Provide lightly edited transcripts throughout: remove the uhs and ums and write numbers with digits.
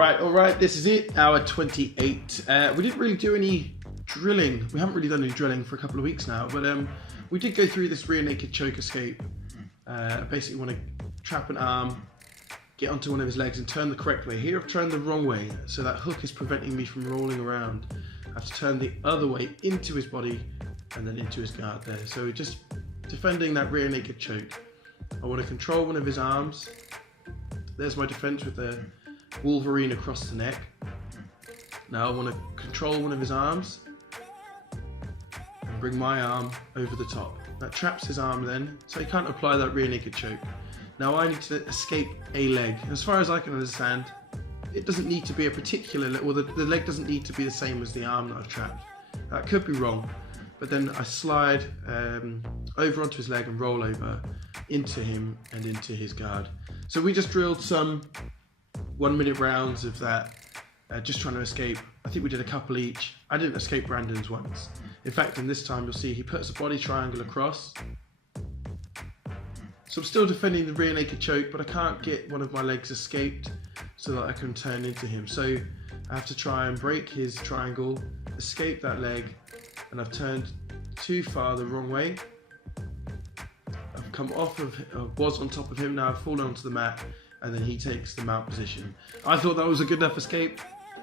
All right, this is it, hour 28. We didn't really do any drilling. We haven't really done any drilling for a couple of weeks now, but we did go through this rear naked choke escape. Basically want to trap an arm, get onto one of his legs and turn the correct way. Here I've turned the wrong way, so that hook is preventing me from rolling around. I have to turn the other way into his body and then into his guard there. So just defending that rear naked choke. I want to control one of his arms. There's my defense with the Wolverine across the neck. Now I want to control one of his arms and bring my arm over the top. That traps his arm then, so he can't apply that rear naked choke. Now I need to escape a leg. As far as I can understand, it doesn't need to be a particular leg, or the leg doesn't need to be the same as the arm that I've trapped. That could be wrong, but then I slide over onto his leg and roll over into him and into his guard. So we just drilled some 1 minute rounds of that, just trying to escape. I think we did a couple each. I didn't escape Brandon's once. In fact, in this time you'll see he puts a body triangle across. So I'm still defending the rear naked choke, but I can't get one of my legs escaped so that I can turn into him. So I have to try and break his triangle, escape that leg, and I've turned too far the wrong way. I've come off of, was on top of him, now I've fallen onto the mat, and then he takes the mount position. I thought that was a good enough escape.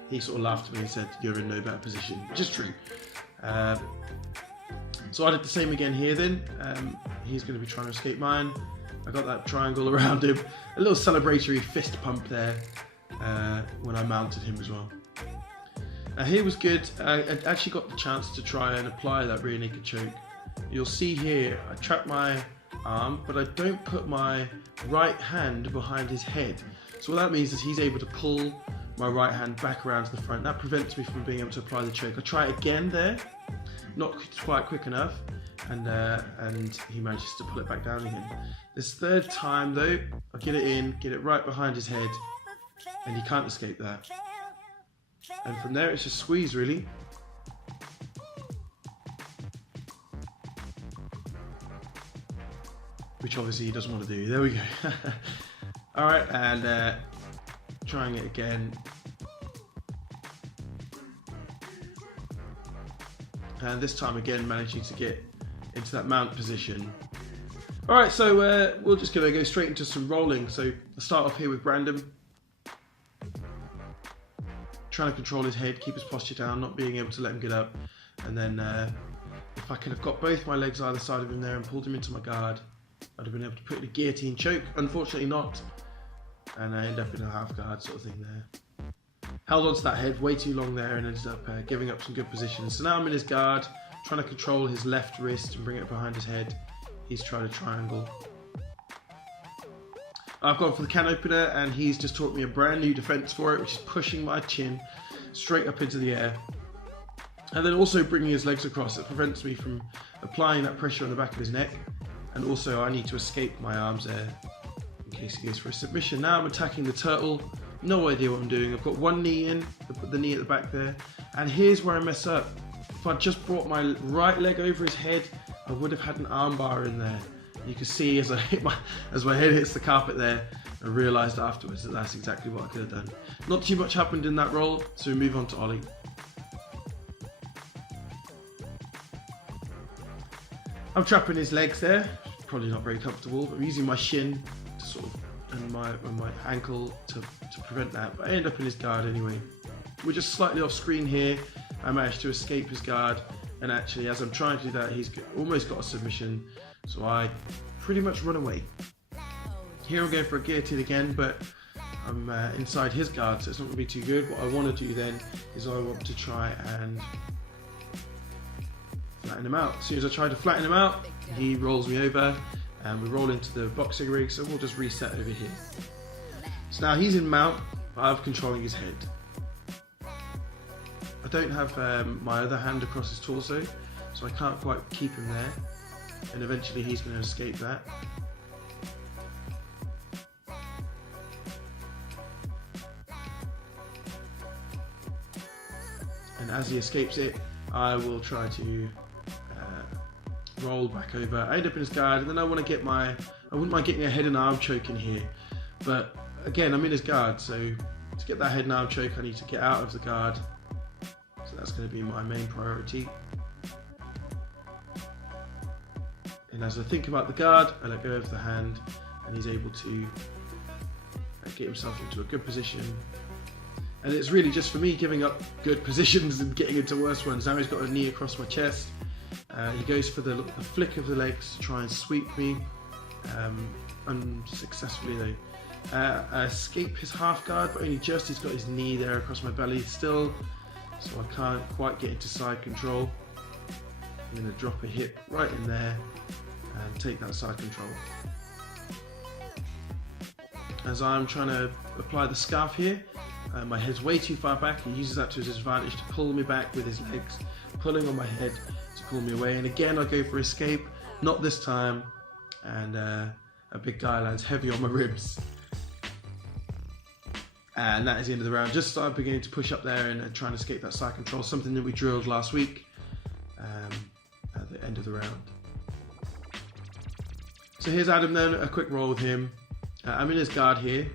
He sort of laughed at me and said, "You're in no better position," which is true. So I did the same again here then. He's going to be trying to escape mine. I got that triangle around him. A little celebratory fist pump there when I mounted him as well. Here was good. I actually got the chance to try and apply that rear naked choke. You'll see here, I trap my arm, but I don't put my right hand behind his head. So what that means is he's able to pull my right hand back around to the front. That prevents me from being able to apply the choke. I try again there, not quite quick enough, and he manages to pull it back down again. This third time though, I get it in, get it right behind his head, and he can't escape that. And from there it's just squeeze really. Which obviously he doesn't want to do. There we go. Alright, and trying it again. And this time again managing to get into that mount position. Alright, so we're just going to go straight into some rolling. So I'll start off here with Brandon. Trying to control his head, keep his posture down, not being able to let him get up. And then if I could have got both my legs either side of him there and pulled him into my guard, I'd have been able to put in a guillotine choke. Unfortunately not. And I end up in a half guard sort of thing there. Held onto that head way too long there and ended up giving up some good positions. So now I'm in his guard, trying to control his left wrist and bring it behind his head. He's trying to triangle. I've gone for the can opener and he's just taught me a brand new defense for it, which is pushing my chin straight up into the air. And then also bringing his legs across. It prevents me from applying that pressure on the back of his neck. And also I need to escape my arms there in case he goes for a submission. Now I'm attacking the turtle. No idea what I'm doing. I've got one knee in, the knee at the back there. And here's where I mess up. If I just brought my right leg over his head, I would have had an arm bar in there. You can see as my head hits the carpet there, I realised afterwards that that's exactly what I could have done. Not too much happened in that roll, so we move on to Ollie. I'm trapping his legs there. Probably not very comfortable, but I'm using my shin to sort of, and my ankle to prevent that. But I end up in his guard anyway. We're just slightly off screen here. I managed to escape his guard, and actually as I'm trying to do that, he's almost got a submission. So I pretty much run away. Here I'm going for a guillotine again, but I'm inside his guard, so it's not going to be too good. What I want to do then is I want to try and flatten him out. As soon as I try to flatten him out, he rolls me over and we roll into the boxing rig, so we'll just reset over here. So now he's in mount, but I'm controlling his head. I don't have my other hand across his torso, so I can't quite keep him there. And eventually he's going to escape that. And as he escapes it, I will try to roll back over. I end up in his guard, and then I wouldn't mind getting a head and arm choke in here. But again, I'm in his guard, so To get that head and arm choke, I need to get out of the guard. So that's going to be my main priority. And as I think about the guard, I let go of the hand, and he's able to get himself into a good position. And it's really just for me giving up good positions and getting into worse ones. Now he's got a knee across my chest. He goes for the flick of the legs to try and sweep me, unsuccessfully though. I escape his half guard, but only just. He's got his knee there across my belly still, so I can't quite get into side control. I'm going to drop a hip right in there and take that side control. As I'm trying to apply the scarf here, my head's way too far back. He uses that to his advantage to pull me back with his legs, pulling on my head to pull me away. And again, I go for escape, not this time, and a big guy lands heavy on my ribs. And that is the end of the round. Just started beginning to push up there and trying to escape that side control, something that we drilled last week at the end of the round. So here's Adam then, a quick roll with him. I'm in his guard here,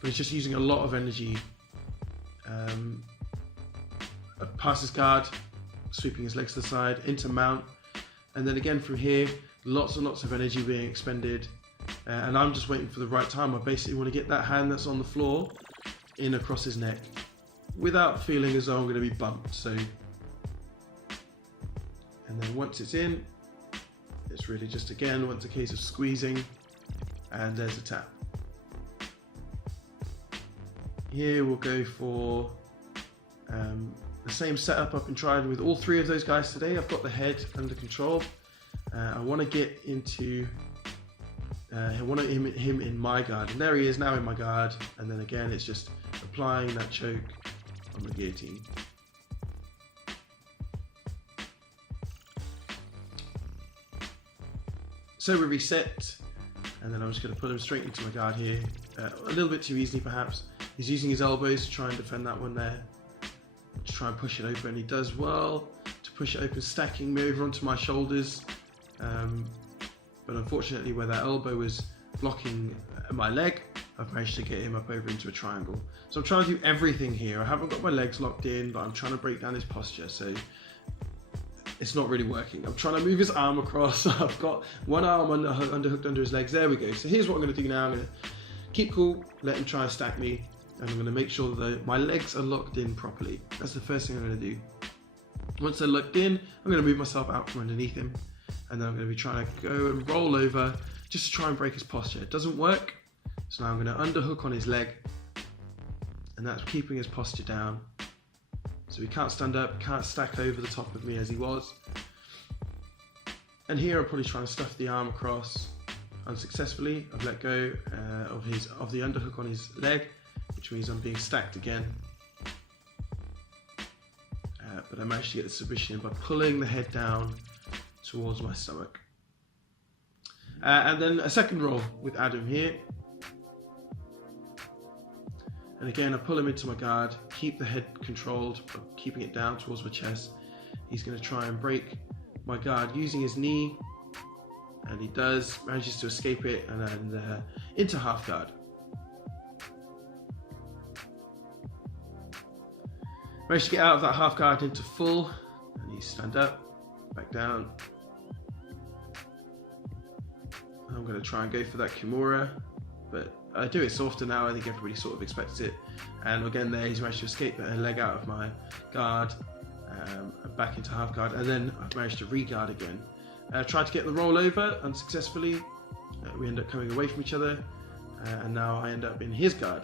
but he's just using a lot of energy. Past his guard, sweeping his legs to the side, into mount, and then again from here, lots and lots of energy being expended. And I'm just waiting for the right time. I basically want to get that hand that's on the floor in across his neck without feeling as though I'm going to be bumped. So, and then once it's in, it's really just again once a case of squeezing, and there's a tap. Here we'll go for the same setup I've been trying with all three of those guys today. I've got the head under control. I want to get into I want him in my guard, and there he is now in my guard. And then again, it's just applying that choke on the guillotine. So we reset, and then I'm just going to put him straight into my guard here. A little bit too easily perhaps. He's using his elbows to try and defend that one there. To try and push it open. He does well to push it open, stacking me over onto my shoulders. But unfortunately, where that elbow was blocking my leg, I've managed to get him up over into a triangle. So I'm trying to do everything here. I haven't got my legs locked in, but I'm trying to break down his posture. So it's not really working. I'm trying to move his arm across. I've got one arm underhooked under his legs. There we go. So here's what I'm going to do now. I'm going to keep cool, let him try and stack me, and I'm going to make sure that my legs are locked in properly. That's the first thing I'm going to do. Once they're locked in, I'm going to move myself out from underneath him, and then I'm going to be trying to go and roll over just to try and break his posture. It doesn't work, so now I'm going to underhook on his leg, and that's keeping his posture down. So he can't stand up, can't stack over the top of me as he was. And here I'm probably trying to stuff the arm across unsuccessfully. I've let go of the underhook on his leg, which means I'm being stacked again. But I managed to get the submission in by pulling the head down towards my stomach. And then a second roll with Adam here. And again, I pull him into my guard, keep the head controlled, but keeping it down towards my chest. He's going to try and break my guard using his knee, and he does, manages to escape it, and then into half guard. Managed to get out of that half guard into full, and you stand up, back down. I'm going to try and go for that Kimura, but I do it so often now, I think everybody sort of expects it. And again there, he's managed to escape a leg out of my guard, back into half guard, and then I've managed to re-guard again. Tried to get the roll over unsuccessfully. We end up coming away from each other, and now I end up in his guard.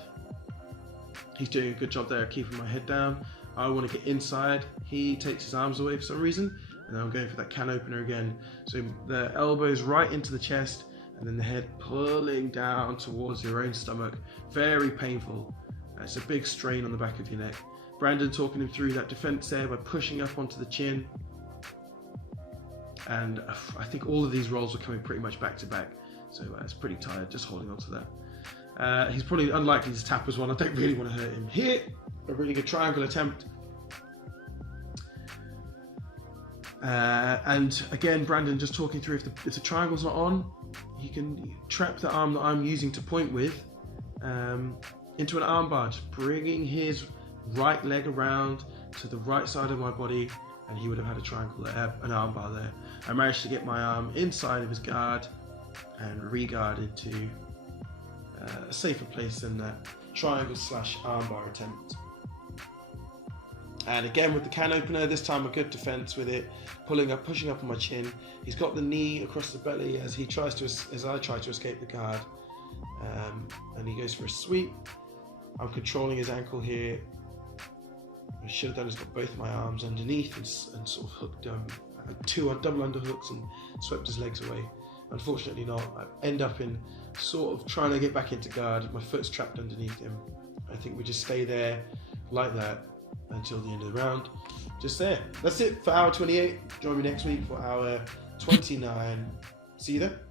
He's doing a good job there of keeping my head down. I want to get inside. He takes his arms away for some reason, and then I'm going for that can opener again. So the elbows right into the chest, and then the head pulling down towards your own stomach. Very painful. It's a big strain on the back of your neck. Brandon talking him through that defense there by pushing up onto the chin. And I think all of these rolls are coming pretty much back to back. So it's pretty tired just holding on to that. He's probably unlikely to tap as well. I don't really want to hurt him. Here, a really good triangle attempt. And again, Brandon just talking through if the triangle's not on, he can trap the arm that I'm using to point with into an armbar, just bringing his right leg around to the right side of my body, and he would have had a triangle there, an armbar there. I managed to get my arm inside of his guard and re-guarded to a safer place than that triangle / armbar attempt. And again with the can opener, this time a good defense with it, pushing up on my chin. He's got the knee across the belly as I try to escape the guard, and he goes for a sweep. I'm controlling his ankle here. What I should have done is got both my arms underneath and sort of hooked two double underhooks and swept his legs away. Unfortunately not. I end up in sort of trying to get back into guard. My foot's trapped underneath him. I think we just stay there like that until the end of the round. Just there. That's it for hour 28. Join me next week for hour 29. See you there.